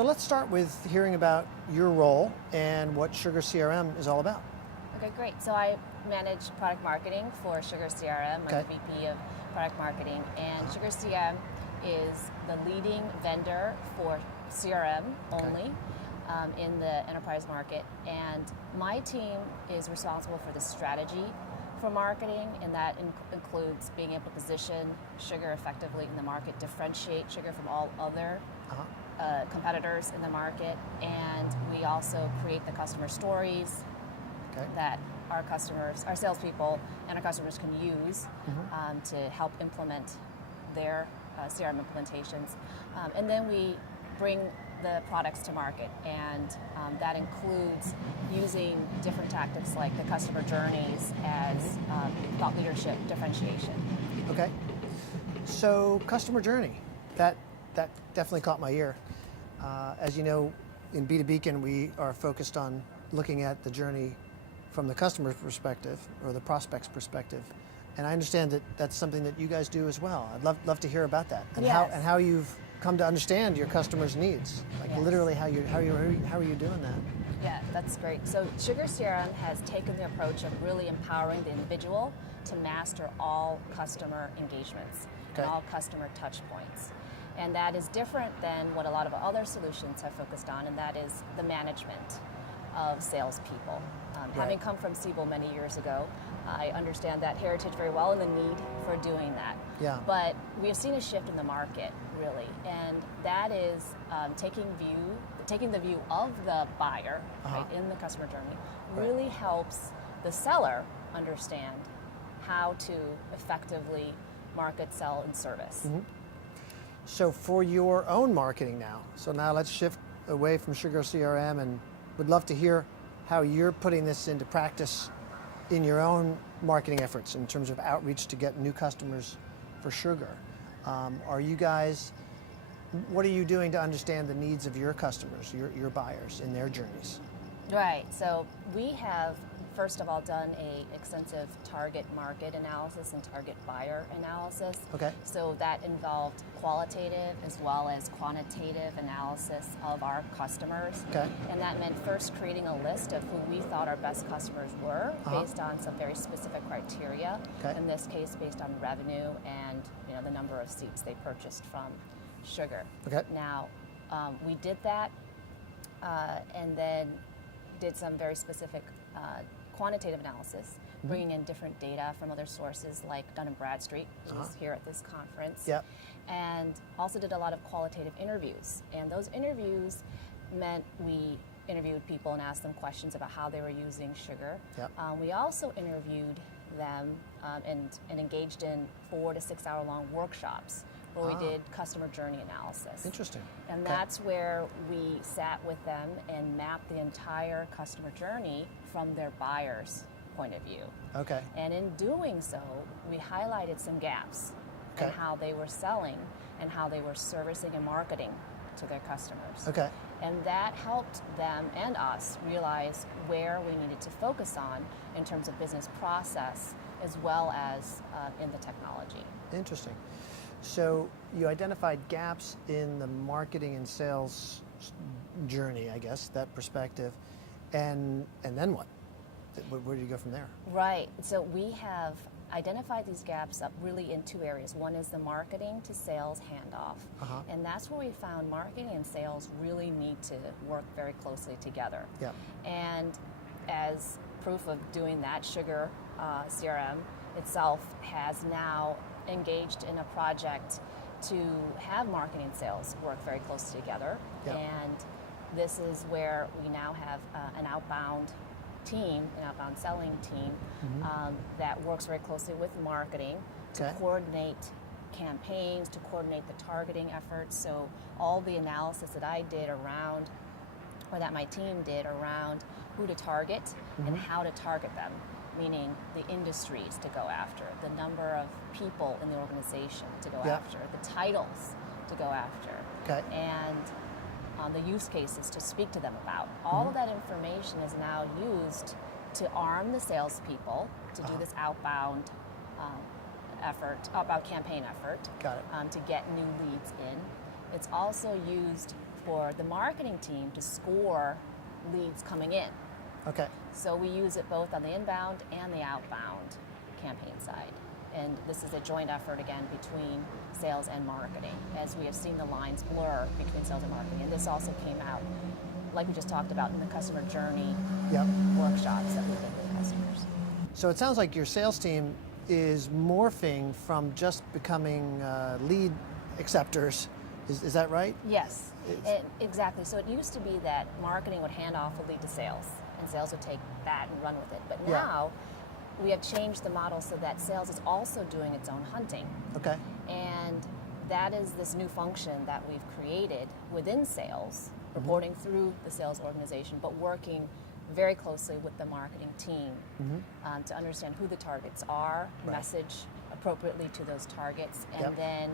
So let's start with hearing about your role and what SugarCRM is all about. Okay, great. So I manage product marketing for SugarCRM. I'm the VP of product marketing, and SugarCRM is the leading vendor for CRM only in the enterprise market. And my team is responsible for the strategy for marketing, and that includes being able to position sugar effectively in the market, differentiate sugar from all other competitors in the market, and we also create the customer stories that our customers, our salespeople, and our customers can use to help implement their CRM implementations. And then we bring the products to market, and that includes using different tactics like the customer journeys as thought leadership differentiation. Okay. So customer journey, that definitely caught my ear. As you know, in B2Beacon, we are focused on looking at the journey from the customer's perspective or the prospect's perspective. And I understand that that's something that you guys do as well. I'd love to hear about that and how you've come to understand your customers' needs. Like literally how are you doing that? Yeah, that's great. So SugarCRM has taken the approach of really empowering the individual to master all customer engagements and all customer touch points. And that is different than what a lot of other solutions have focused on, and that is the management of salespeople. Having come from Siebel many years ago, I understand that heritage very well and the need for doing that. Yeah. But we have seen a shift in the market, really, and that is taking the view of the buyer in the customer journey really helps the seller understand how to effectively market, sell, and service. So for your own marketing now, so now let's shift away from SugarCRM, and would love to hear how you're putting this into practice in your own marketing efforts in terms of outreach to get new customers for sugar. What are you doing to understand the needs of your customers, your buyers in their journeys? Right, so we have first of all done a extensive target market analysis and target buyer analysis. So that involved qualitative as well as quantitative analysis of our customers. And that meant first creating a list of who we thought our best customers were based on some very specific criteria. In this case, based on revenue and the number of seats they purchased from sugar. Now, we did that and then did some very specific quantitative analysis, bringing in different data from other sources like Dun & Bradstreet, who's here at this conference, and also did a lot of qualitative interviews. And those interviews meant we interviewed people and asked them questions about how they were using sugar. We also interviewed them and engaged in 4 to 6 hour long workshops where we did customer journey analysis. Interesting. And that's where we sat with them and mapped the entire customer journey from their buyer's point of view. And in doing so, we highlighted some gaps in how they were selling and how they were servicing and marketing to their customers. And that helped them and us realize where we needed to focus on in terms of business process as well as in the technology. Interesting. So you identified gaps in the marketing and sales journey, I guess, that perspective, and then what? Where do you go from there? Right. So we have identified these gaps up really in 2 areas. One is the marketing to sales handoff, and that's where we found marketing and sales really need to work very closely together. And as proof of doing that, SugarCRM itself has now engaged in a project to have marketing and sales work very closely together. And this is where we now have an outbound selling team that works very closely with marketing to coordinate campaigns, to coordinate the targeting efforts. So all the analysis that I did around, or that my team did around who to target and how to target them, meaning the industries to go after, the number of people in the organization to go after, the titles to go after, and the use cases to speak to them about. All of that information is now used to arm the salespeople to do this outbound campaign effort, to get new leads in. It's also used for the marketing team to score leads coming in. Okay. So we use it both on the inbound and the outbound campaign side. And this is a joint effort, again, between sales and marketing, as we have seen the lines blur between sales and marketing. And this also came out, like we just talked about, in the customer journey Yep. workshops that we did with customers. So it sounds like your sales team is morphing from just becoming lead acceptors. Is that right? Yes, exactly. So it used to be that marketing would hand off a lead to sales, and sales would take that and run with it. But Yeah. now we have changed the model so that sales is also doing its own hunting. Okay. And that is this new function that we've created within sales, reporting through the sales organization, but working very closely with the marketing team to understand who the targets are, Right. message appropriately to those targets, and Yep. then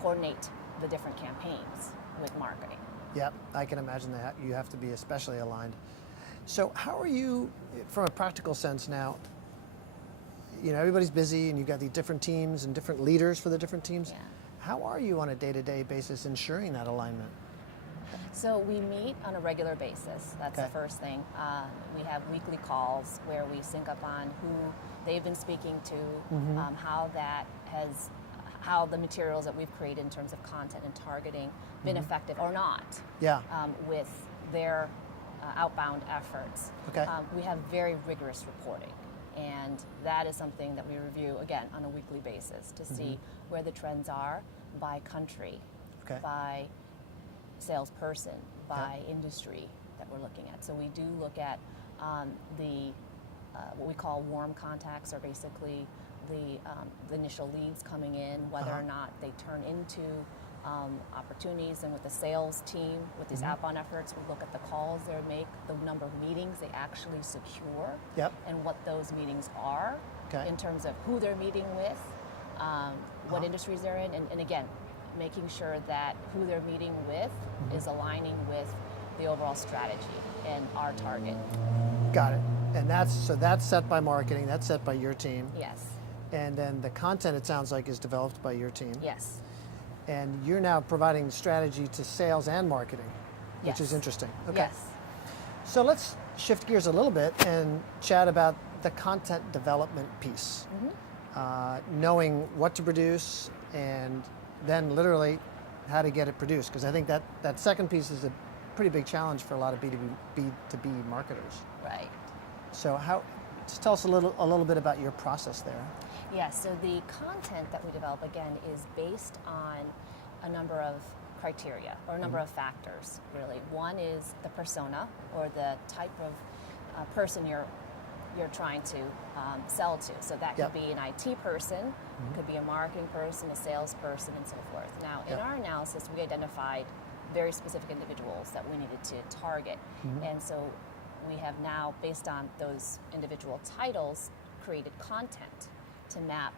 coordinate the different campaigns with marketing. Yep, I can imagine that. You have to be especially aligned. So how are you, from a practical sense now, you know, everybody's busy and you've got these different teams and different leaders for the different teams. Yeah. How are you on a day-to-day basis ensuring that alignment? So we meet on a regular basis. That's Okay. the first thing. We have weekly calls where we sync up on who they've been speaking to, how the materials that we've created in terms of content and targeting been effective or not Yeah. with their outbound efforts. Okay. We have very rigorous reporting, and that is something that we review again on a weekly basis to see where the trends are by country, Okay. by salesperson, by industry that we're looking at. So we do look at what we call warm contacts, or basically the initial leads coming in, whether or not they turn into opportunities. And with the sales team, with these outbound efforts, we look at the calls they make, the number of meetings they actually secure, Yep. and what those meetings are Okay. in terms of who they're meeting with, what industries they're in, and again, making sure that who they're meeting with is aligning with the overall strategy and our target. Got it. And that's set by marketing, that's set by your team. Yes, And then the content, it sounds like, is developed by your team. yes, And you're now providing strategy to sales and marketing, which is Yes. interesting. Okay. yes. So let's shift gears a little bit and chat about the content development piece. Knowing what to produce and then literally how to get it produced. Because I think that second piece is a pretty big challenge for a lot of B2B marketers. Right. So just tell us a little bit about your process there. Yeah, so the content that we develop, again, is based on a number of criteria, or a number of factors, really. One is the persona, or the type of person you're trying to sell to. So that could Yep. be an IT person, could be a marketing person, a salesperson, and so forth. Now, in Yep. our analysis, we identified very specific individuals that we needed to target. And so we have now, based on those individual titles, created content to map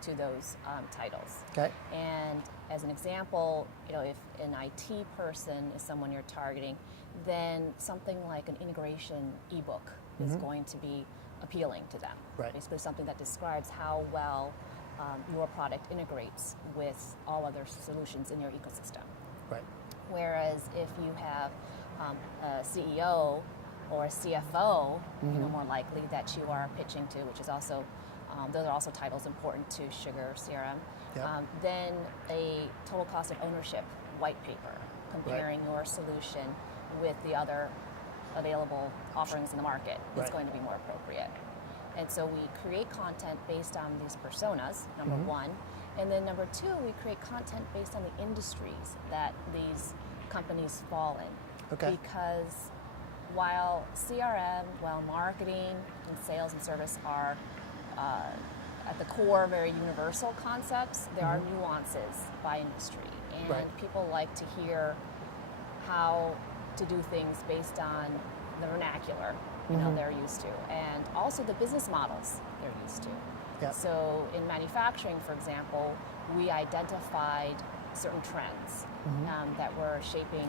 to those titles. Okay. And as an example, you know, if an IT person is someone you're targeting, then something like an integration ebook is going to be appealing to them. Right. Basically something that describes how well your product integrates with all other solutions in your ecosystem. Right. Whereas if you have a CEO or a CFO, you know, more likely that you are pitching to, which is also, those are also titles important to SugarCRM. Yep. Then a total cost of ownership white paper comparing your solution with the other available offerings in the market is Right. going to be more appropriate. And so we create content based on these personas, number one. And then number two, we create content based on the industries that these companies fall in. Okay. Because while CRM, while marketing and sales and service are at the core very universal concepts, there are nuances by industry. And Right. people like to hear how to do things based on the vernacular they're used to, and also the business models they're used to. Yep. So in manufacturing, for example, we identified certain trends that were shaping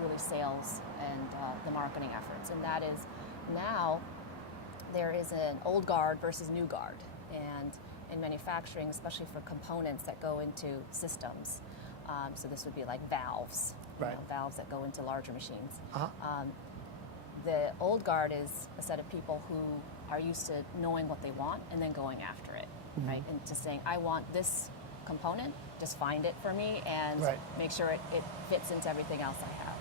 really sales and the marketing efforts. And that is, now there is an old guard versus new guard. And in manufacturing, especially for components that go into systems, so this would be like valves, Right. valves that go into larger machines. Uh-huh. The old guard is a set of people who are used to knowing what they want and then going after it, right? And just saying, I want this component, just find it for me and Right. make sure it fits into everything else I have.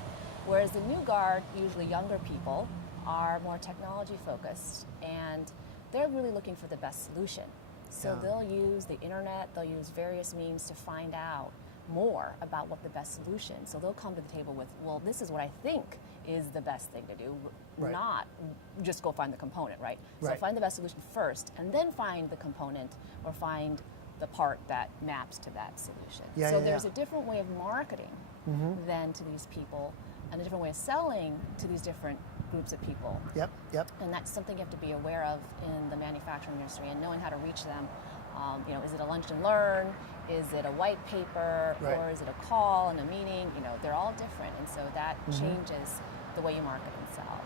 Whereas the new guard, usually younger people, are more technology focused and they're really looking for the best solution. So Yeah. they'll use the internet, they'll use various means to find out more about what the best solution. So they'll come to the table with, well, this is what I think is the best thing to do, Right. not just go find the component, right? So Right. find the best solution first and then find the component or find the part that maps to that solution. Yeah, so yeah, there's yeah. a different way of marketing than to these people and a different way of selling to these different groups of people. Yep. And that's something you have to be aware of in the manufacturing industry and knowing how to reach them. Is it a lunch and learn? Is it a white paper? Right. Or is it a call and a meeting? They're all different. And so that changes the way you market and sell.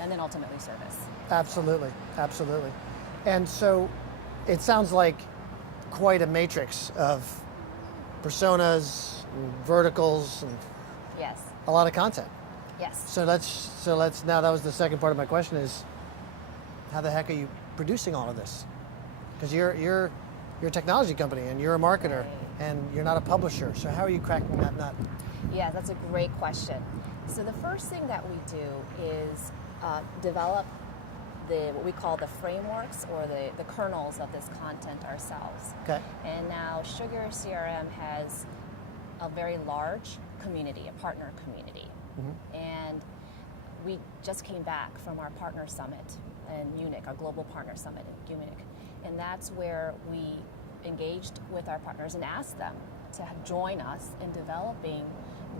And then ultimately service. Absolutely. And so it sounds like quite a matrix of personas, and verticals, and Yes. a lot of content. Yes. So let's now, that was the second part of my question, is how the heck are you producing all of this? Because you're a technology company and you're a marketer and you're not a publisher. So how are you cracking that nut? Yeah, that's a great question. So the first thing that we do is develop what we call the frameworks or the kernels of this content ourselves. Okay. And now SugarCRM has a very large community, a partner community. And we just came back from our partner summit in Munich, our global partner summit in Munich. And that's where we engaged with our partners and asked them to join us in developing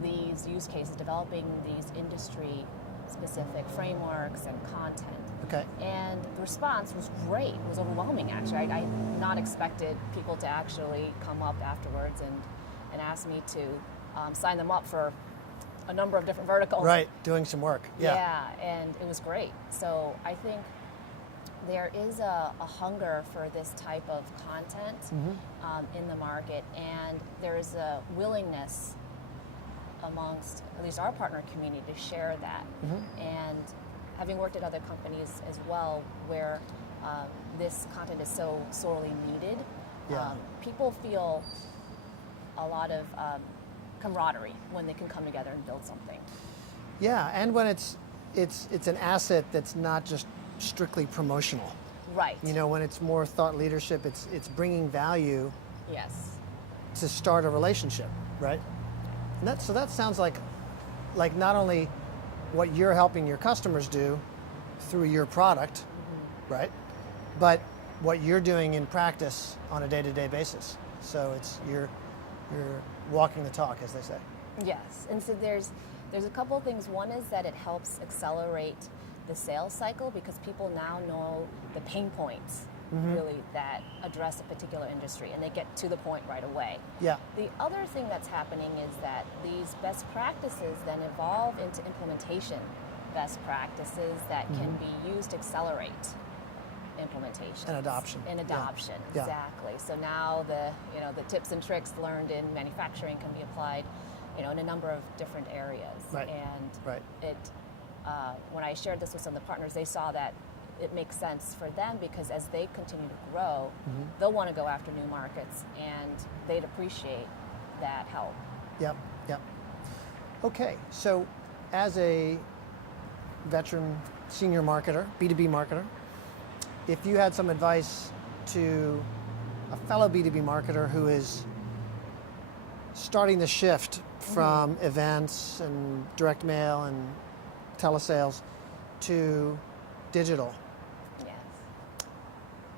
these use cases, developing these industry-specific frameworks and content. Okay. And the response was great. It was overwhelming, actually. I not expected people to actually come up afterwards and ask me to sign them up for a number of different verticals. Right, doing some work. Yeah, and it was great. So I think there is a hunger for this type of content in the market, and there is a willingness amongst at least our partner community to share that. And having worked at other companies as well where this content is so sorely needed, people feel a lot of camaraderie when they can come together and build something. Yeah, and when it's an asset that's not just strictly promotional. Right. When it's more thought leadership, it's bringing value Yes. to start a relationship, right? And that sounds like not only what you're helping your customers do through your product, right? But what you're doing in practice on a day-to-day basis. So you're walking the talk, as they say. Yes, and so there's a couple of things. One is that it helps accelerate the sales cycle because people now know the pain points really that address a particular industry and they get to the point right away. Yeah. The other thing that's happening is that these best practices then evolve into implementation best practices that can be used to accelerate implementation And adoption. Yeah. Exactly. So now the tips and tricks learned in manufacturing can be applied in a number of different areas. Right. And Right. it when I shared this with some of the partners, they saw that it makes sense for them because as they continue to grow, they'll want to go after new markets and they'd appreciate that help. Yep. Okay, so as a veteran senior marketer, B2B marketer, if you had some advice to a fellow B2B marketer who is starting the shift from events and direct mail and telesales to digital, Yes.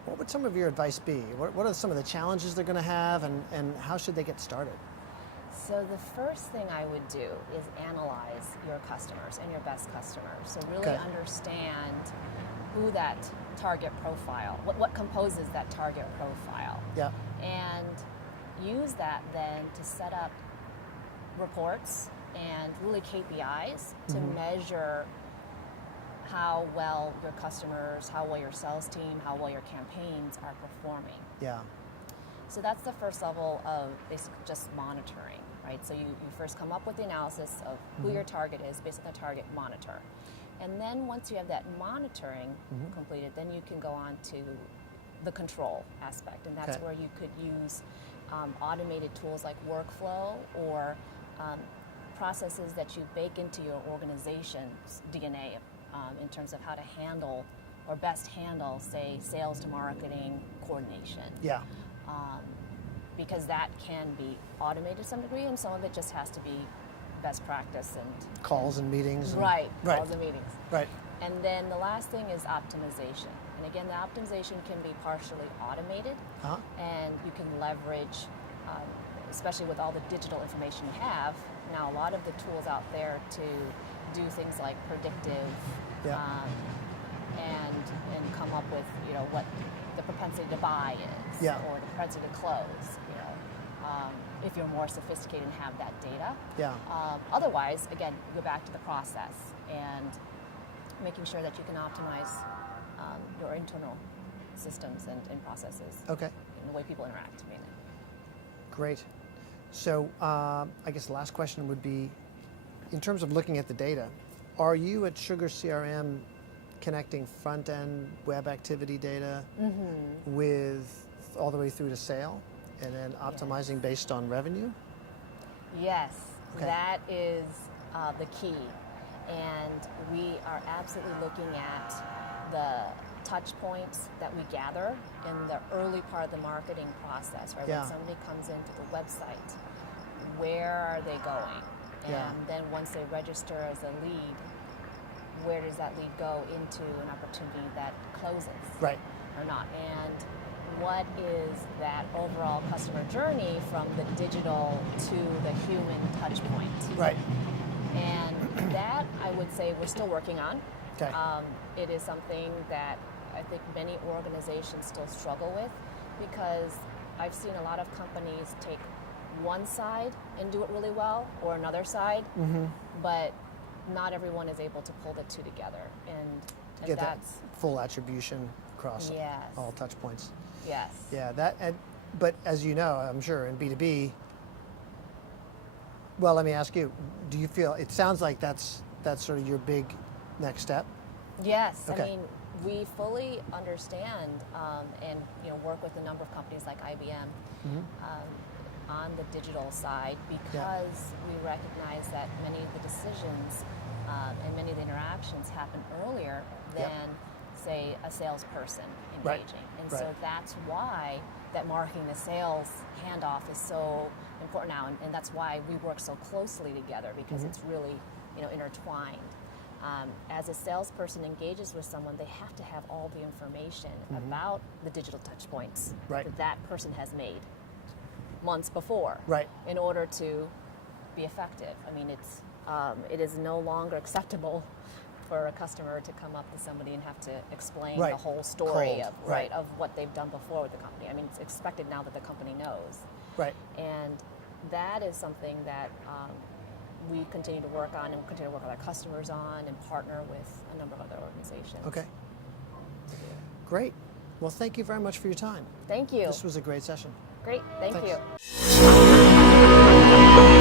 what would some of your advice be? What are some of the challenges they're going to have, and how should they get started? So the first thing I would do is analyze your customers and your best customers. So really Okay. understand who that target profile, what composes that target profile. Yeah. And use that then to set up reports and really KPIs to measure how well your customers, how well your sales team, how well your campaigns are performing. Yeah. So that's the first level of basically just monitoring, right? So you first come up with the analysis of who your target is, basically a target monitor. And then once you have that monitoring completed, then you can go on to the control aspect. And that's where you could use automated tools like workflow or processes that you bake into your organization's DNA in terms of how to handle or best handle, say, sales to marketing coordination. Yeah. Because that can be automated to some degree, and some of it just has to be best practice and calls and meetings. Right, calls and meetings. Right. And then the last thing is optimization. And again, the optimization can be partially automated, and you can leverage, especially with all the digital information you have, now a lot of the tools out there to do things like predictive and come up with, you know, what the propensity to buy is or the propensity to close, you know, if you're more sophisticated and have that data. Yeah. Otherwise, again, you go back to the process and making sure that you can optimize your internal systems and processes. Okay. And the way people interact, mainly. Great. So I guess the last question would be, in terms of looking at the data, are you at SugarCRM connecting front-end web activity data with all the way through to sale and then optimizing based on revenue? Yes, that is the key. And we are absolutely looking at the touch points that we gather in the early part of the marketing process, right? When somebody comes into the website, where are they going? And then once they register as a lead, where does that lead go into an opportunity that closes or not? And what is that overall customer journey from the digital to the human touch point? Right. And that, I would say, we're still working on. Okay. It is something that I think many organizations still struggle with, because I've seen a lot of companies take one side and do it really well, or another side, but not everyone is able to pull the two together. And Get that's that full attribution across all touch points. Yes. Yeah, but as you know, I'm sure in B2B, well, let me ask you, do you feel, it sounds like that's sort of your big next step? Yes. Okay. I mean, we fully understand and work with a number of companies like IBM on the digital side, because we recognize that many of the decisions and many of the interactions happen earlier than, say, a salesperson engaging. And so that's why that marketing to sales handoff is so important now, and that's why we work so closely together, because it's really intertwined. As a salesperson engages with someone, they have to have all the information about the digital touch points that person has made months before in order to be effective. I mean, it is no longer acceptable for a customer to come up to somebody and have to explain the whole story of what they've done before with the company. I mean, it's expected now that the company knows. Right. And that is something that we continue to work on, and we continue to work with our customers on, and partner with a number of other organizations. Okay. Great. Well, thank you very much for your time. Thank you. This was a great session. Great. Thank Thanks. you.